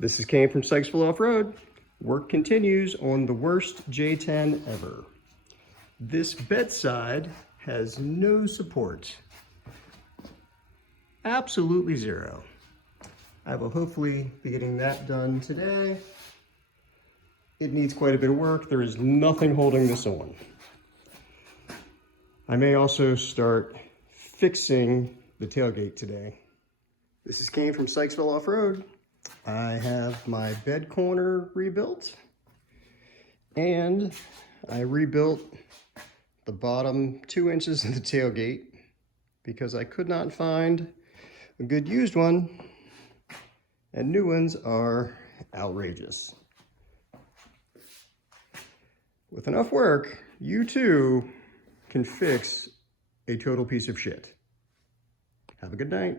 This is Cam from Sykesville Off-Road. Work continues on the worst J10 ever. This bedside has no support. Absolutely zero. I will hopefully be getting that done today. It needs quite a bit of work. There is nothing holding this on. I may also start fixing the tailgate today. This is Cam from Sykesville Off-Road. I have my bed corner rebuilt, and I rebuilt the bottom 2 inches of the tailgate because I could not find a good used one, and new ones are outrageous. With enough work, you too can fix a total piece of shit. Have a good night.